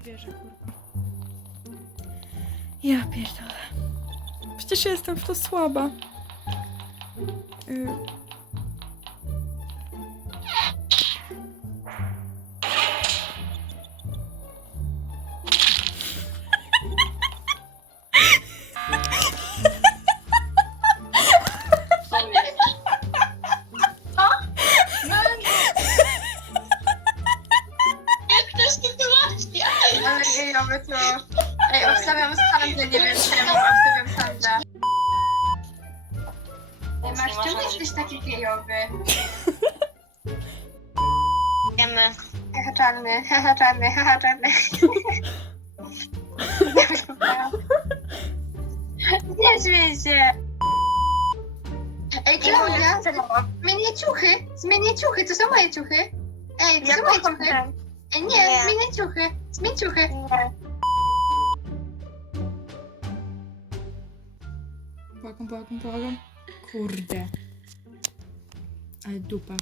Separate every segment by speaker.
Speaker 1: nie wierzę, kurwa. Ja pierdolę. Przecież jestem w to słaba. Y...
Speaker 2: czarny, haha czarny. Nie śmiej się. Ej, Klaudia, zmienię ciuchy, zmienię ciuchy, to są moje ciuchy. Ej, to są moje ciuchy. Ej, nie,
Speaker 3: Nie.
Speaker 2: zmienię ciuchy, zmień ciuchy.
Speaker 1: Błagam, błagam, błagam. Kurde. Ale dupa.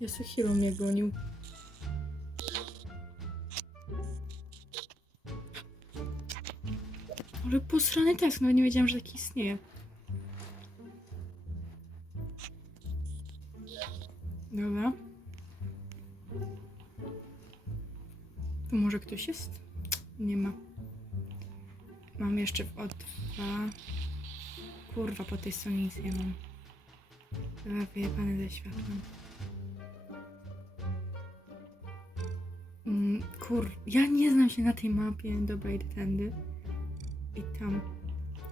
Speaker 1: Yasuhiro mnie gonił. Ale posrany test, no nie wiedziałam, że taki istnieje. Dobra. Tu może ktoś jest? Nie ma. Mam jeszcze w O2. Kurwa, po tej stronie nic nie mam. Dobra, wyjebane ze światłem. Mm, kur... Ja nie znam się na tej mapie. Dobra, idę tędy. I tam.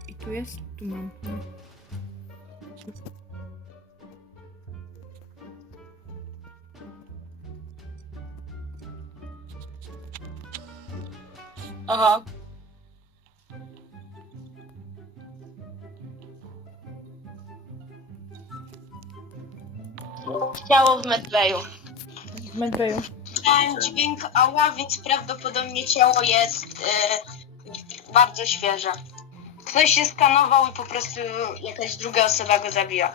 Speaker 1: I tu jest? Tu mam. No.
Speaker 3: Aha. Ciało w medbayu.
Speaker 1: W Medbayu.
Speaker 3: Słyszałem dźwięk ała, więc prawdopodobnie ciało jest e, bardzo świeże. Ktoś się skanował i po prostu jakaś druga osoba go zabiła.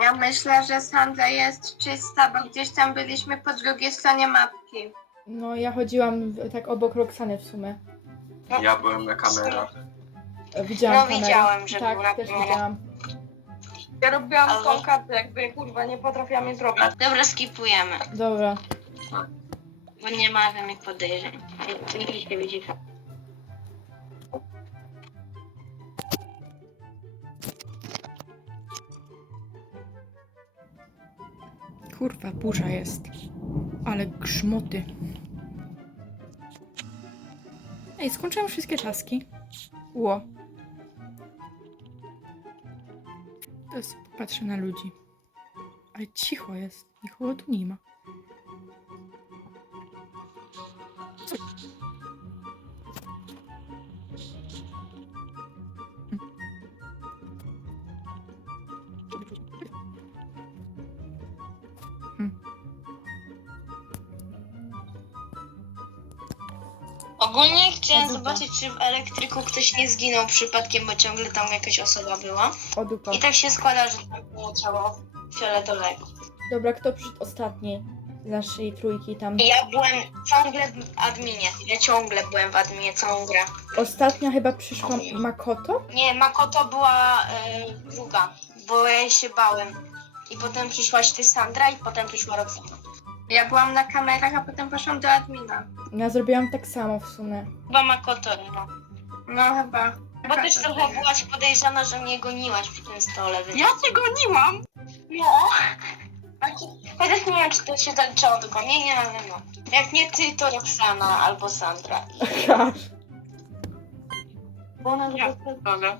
Speaker 2: Ja myślę, że Sandra jest czysta, bo gdzieś tam byliśmy po drugiej stronie mapki.
Speaker 1: No, ja chodziłam w- tak obok Roxany w sumie.
Speaker 4: Ja byłem na kamerach.
Speaker 1: E, Widziałam
Speaker 3: No,
Speaker 1: kamerę.
Speaker 3: widziałem, że
Speaker 1: Tak,
Speaker 3: był na
Speaker 1: też widziałam.
Speaker 5: Ja robiłam
Speaker 3: Ale-
Speaker 5: tą kartę, jakby kurwa nie potrafiłam jej zrobić.
Speaker 3: Dobra, skipujemy,
Speaker 1: Dobra.
Speaker 3: Bo nie ma żadnych podejrzeń. Oczywiście widzisz.
Speaker 1: Kurwa, burza jest. Ale grzmoty. Ej, skończyłam wszystkie taski. Ło. Jest, popatrzę na ludzi. Ale cicho jest. Nikogo tu nie ma.
Speaker 3: Ogólnie chciałem zobaczyć, czy w elektryku ktoś nie zginął przypadkiem, bo ciągle tam jakaś osoba była.
Speaker 1: O dupa.
Speaker 3: I tak się składa, że tam było ciało fioletowego.
Speaker 1: Dobra, kto przyszedł ostatni z naszej trójki tam?
Speaker 3: I ja byłem ciągle w adminie. Ja ciągle byłem w adminie całą grę.
Speaker 1: Ostatnia chyba przyszła Makoto?
Speaker 3: Nie, Makoto była e, druga, bo ja się bałem. I potem przyszłaś ty Sandra i potem przyszła Roxana.
Speaker 2: Ja byłam na kamerach, a potem poszłam do admina.
Speaker 1: Ja zrobiłam tak samo w sumie.
Speaker 3: Chyba Makoto, no.
Speaker 2: No chyba.
Speaker 3: Bo też trochę byłaś podejrzana, że mnie goniłaś przy tym stole, więc...
Speaker 5: Ja cię goniłam!
Speaker 3: No. Chociaż nie wiem, czy to się zaliczyło do gonienia, ale no. Jak nie ty, to Roxana albo Sandra. Bo ona
Speaker 5: Dobra.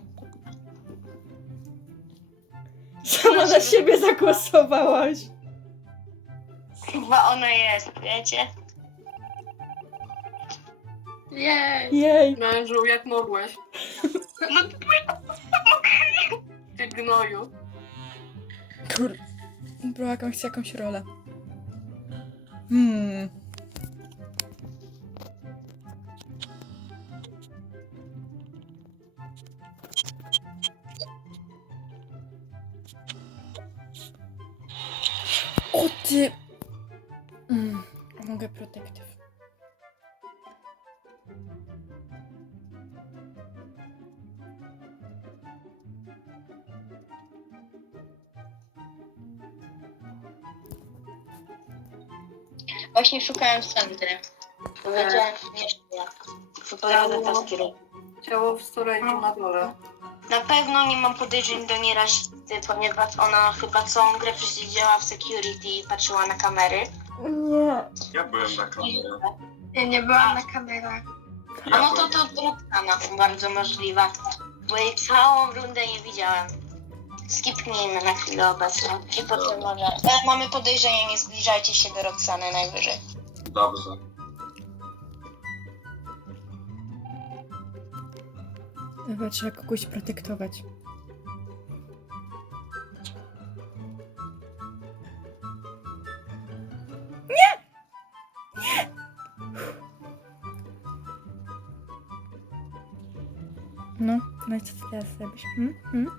Speaker 1: Sama na siebie zagłosowałaś.
Speaker 3: Chyba ono jest, wiecie?
Speaker 2: Jej!
Speaker 1: Jej!
Speaker 5: Mężu, jak mogłeś?
Speaker 3: No to ja.
Speaker 5: Ty gnoju.
Speaker 1: Kur... Bro, jakąś, jakąś rolę. Hmm. O ty... Protektyw.
Speaker 3: Właśnie szukałem Sandry. Powiedziałem, że nie żyje. Taskiry.
Speaker 5: Ciało w storage'u na dole.
Speaker 3: Na pewno nie mam podejrzeń do nierasisty, ponieważ ona chyba całą grę przesiedziała w security i patrzyła na kamery.
Speaker 1: Nie.
Speaker 4: Ja byłem na kamerze.
Speaker 2: Ja nie byłam na kamerach.
Speaker 3: A
Speaker 4: Ja
Speaker 3: no to
Speaker 4: byłem...
Speaker 3: to Roxana, bardzo możliwa. Bo jej całą rundę nie widziałem. Skipnijmy na chwilę obecną i potem może... E, mamy podejrzenie, nie zbliżajcie się do Roxany najwyżej.
Speaker 4: Dobrze.
Speaker 1: Chyba trzeba kogoś protektować. No, no i co ty teraz zrobisz? Hmm? Hmm?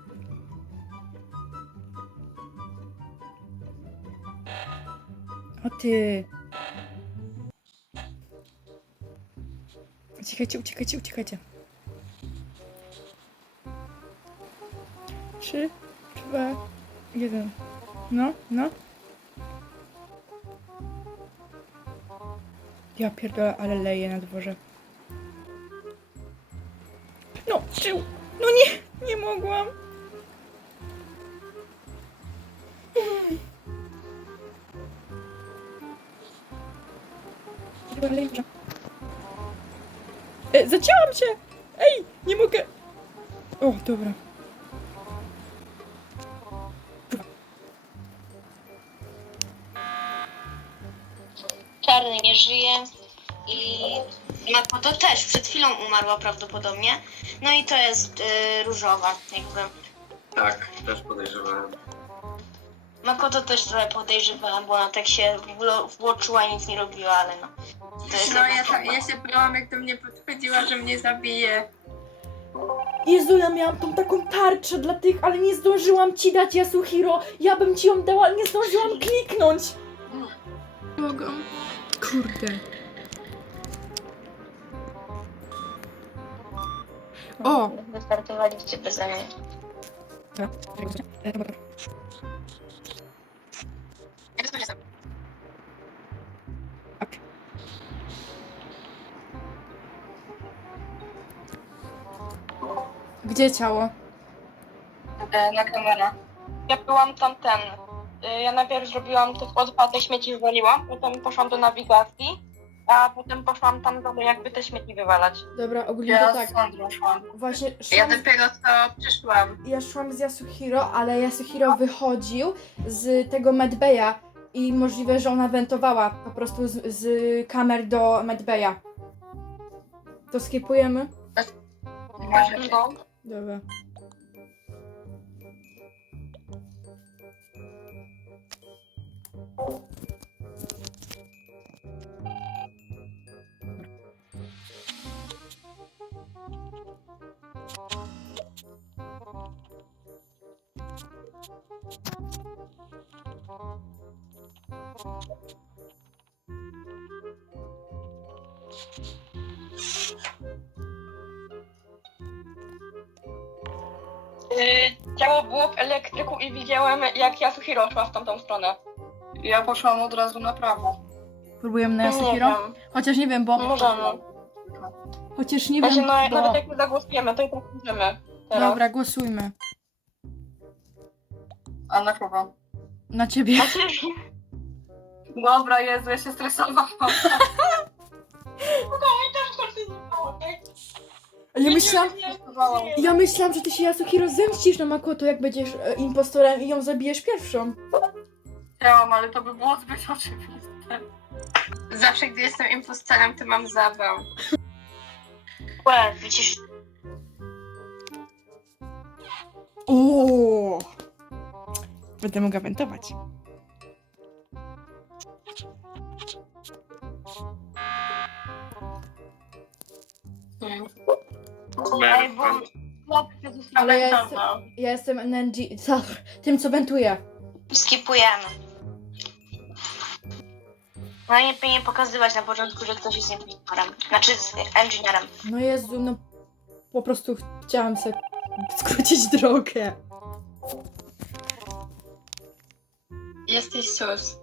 Speaker 1: O ty! Uciekajcie, uciekajcie, uciekajcie. Trzy, dwa, jeden. No, no. Ja pierdolę, ale leję na dworze. No, czył! No nie, nie mogłam. E, zacięłam się! Ej, nie mogę. O, dobra.
Speaker 3: Czarny nie żyje i Makoto też przed chwilą umarła prawdopodobnie. No i to jest y, różowa, jakby.
Speaker 4: Tak, też podejrzewałem.
Speaker 3: Makoto też trochę podejrzewałam, bo ona tak się wlo- włączyła i nic nie robiła, ale no. To jest
Speaker 2: No ja, ta, ja się bałam, jak do mnie podchodziła, że mnie zabije.
Speaker 1: Jezu, ja miałam tą taką tarczę dla tych, ale nie zdążyłam ci dać Yasuhiro. Ja bym ci ją dała, ale nie zdążyłam kliknąć. Mogą. Kurde. O!
Speaker 3: Wystartowaliście beze mnie.
Speaker 1: Gdzie ciało?
Speaker 5: E, na kamerach.
Speaker 6: Ja byłam tam ten. y, Ja najpierw zrobiłam te odpady śmieci wywaliłam, potem poszłam do nawigacji, a potem poszłam tam do jakby te śmieci wywalać.
Speaker 1: Dobra, ogólnie
Speaker 5: Ja
Speaker 1: to
Speaker 5: z
Speaker 1: tak.
Speaker 5: Sandrą szłam.
Speaker 1: Właśnie
Speaker 2: Ja
Speaker 1: szłam,
Speaker 2: dopiero co przyszłam.
Speaker 1: ja szłam z Yasuhiro, ale Yasuhiro wychodził z tego medbaya i możliwe, że ona wentowała po prostu z, z kamer do medbaya. To skipujemy?
Speaker 6: No.
Speaker 1: Dobra.
Speaker 6: Ciało było w elektryku i widziałem jak Yasuhiro szła w tamtą stronę.
Speaker 5: Ja poszłam od razu na prawo.
Speaker 1: Próbujemy na
Speaker 6: Nie
Speaker 1: Yasuhiro?
Speaker 6: wiem.
Speaker 1: Chociaż nie wiem, bo...
Speaker 6: Możemy.
Speaker 1: Chociaż nie
Speaker 6: Znaczy,
Speaker 1: wiem,
Speaker 6: no,
Speaker 1: bo...
Speaker 6: nawet jak nie zagłosujemy, to i tak możemy. Teraz.
Speaker 1: Dobra, głosujmy.
Speaker 5: A na kogo?
Speaker 1: Na ciebie.
Speaker 5: Dobra, Jezu, ja się stresowałam.
Speaker 1: Ja myślałam, ja myślałam, że ty się Yasuhiro zemścisz na Makoto, jak będziesz e, impostorem i ją zabijesz pierwszą.
Speaker 5: Chciałam, ale to by było zbyt oczywiste.
Speaker 2: Zawsze, gdy jestem impostorem, to mam zawał.
Speaker 3: Łe, widzisz,
Speaker 1: O! Będę mogła wentować.
Speaker 3: Ej, bo-
Speaker 1: Ale ja jestem, ja jestem NNG, co? Tym, co wentuje.
Speaker 3: skipujemy. Najlepiej nie pokazywać na początku, że ktoś jest inżynierem. Znaczy z inżynierem.
Speaker 1: No Jezu, no po prostu chciałam sobie skrócić drogę.
Speaker 2: Jesteś sus.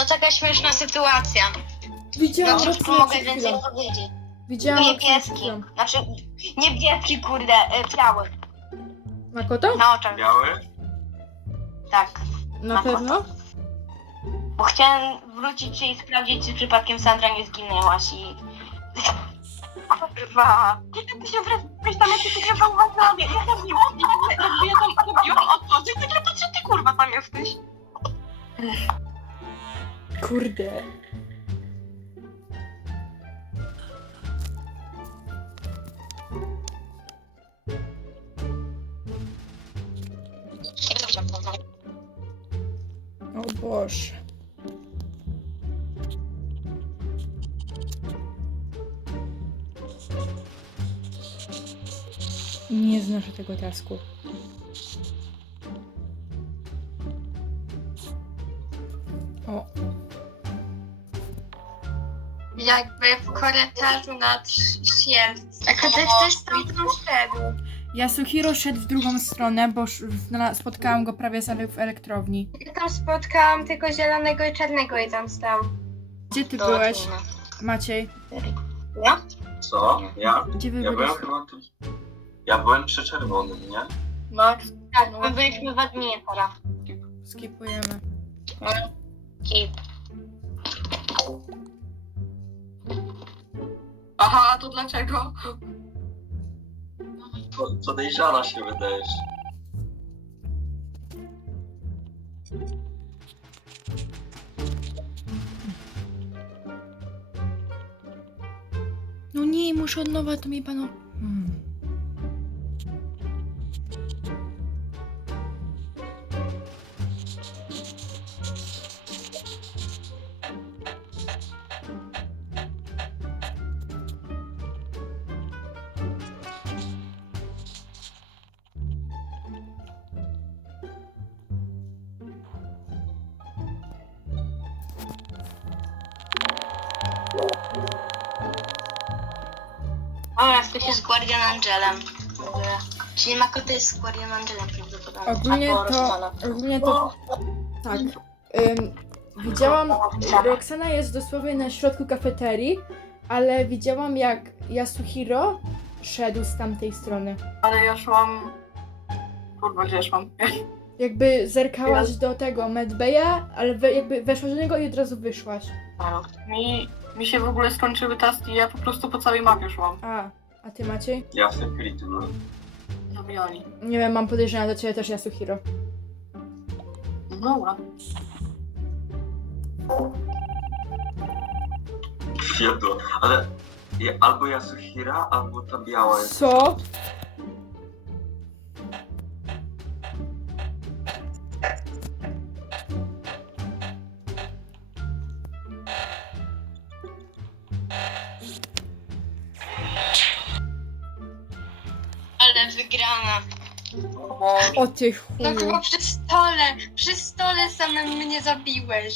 Speaker 3: No taka śmieszna sytuacja.
Speaker 1: Widziałam
Speaker 3: No cóż, mogę
Speaker 1: przed
Speaker 3: więcej powiedzieć.
Speaker 1: Widziałam
Speaker 3: Niebieski. Znaczy, niebieski, kurde, y, biały.
Speaker 1: Makoto?
Speaker 3: Na oczach.
Speaker 4: Biały?
Speaker 3: Tak.
Speaker 1: Na
Speaker 3: Makoto.
Speaker 1: pewno?
Speaker 3: Bo chciałem wrócić i sprawdzić, czy przypadkiem Sandra nie zginęłaś i... Kurwa.
Speaker 5: Kiedy ty się wreszcie tam jak ty chyba uważam, ja nagle jakby ja tam otworzyć, to nagle patrzę, ty kurwa tam jesteś.
Speaker 1: Kurde. O Boże. Nie znoszę tego tasku.
Speaker 2: Jakby w korytarzu nad Sielc. A ktoś tam szedł?
Speaker 1: Yasuhiro szedł w drugą stronę, bo sz- zna- spotkałam go prawie zaraz w elektrowni.
Speaker 2: Ja tam spotkałam tylko zielonego i czarnego idąc tam.
Speaker 1: Gdzie ty byłeś. Maciej?
Speaker 3: Ja?
Speaker 4: Co? Ja?
Speaker 1: Gdzie wy
Speaker 4: Ja byłem
Speaker 1: byliście?
Speaker 4: chyba tu... Ja byłem przy czerwonym, nie?
Speaker 5: Max,
Speaker 3: Tak, my byliśmy w adminiatora.
Speaker 1: Skipujemy.
Speaker 3: Kip.
Speaker 5: Aha, to dlaczego?
Speaker 4: Po- Podejrzana się wydajesz.
Speaker 1: No nie, muszę od nowa, to mi panu... Hmm.
Speaker 3: O, jak ktoś jest Guardian Angelem. W ogóle. Czyli Makoto jest Guardian Angelem prawdopodobnie.
Speaker 1: Ogólnie
Speaker 3: Albo
Speaker 1: to...
Speaker 3: Roxana.
Speaker 1: Ogólnie to... Tak. Ym, widziałam... Roxana jest dosłownie na środku kafeterii, ale widziałam jak Yasuhiro szedł z tamtej strony.
Speaker 5: Ale ja szłam... Kurwa, gdzie ja szłam?
Speaker 1: Jakby zerkałaś do tego Medbeja, ale we, jakby weszłaś do niego i od razu wyszłaś.
Speaker 5: Mi, mi się w ogóle skończyły taski, ja po prostu po całej mapie szłam.
Speaker 1: A, a ty Maciej?
Speaker 4: Ja w security byłem.
Speaker 5: Zabijali.
Speaker 1: Nie wiem, mam podejrzenia do ciebie też Yasuhiro.
Speaker 5: No Dobra.
Speaker 4: Wiedło. Ale je- albo Yasuhira, albo ta biała jest.
Speaker 1: Co? O ty
Speaker 2: No
Speaker 1: chuju.
Speaker 2: chyba przy stole, przy stole samym mnie zabiłeś.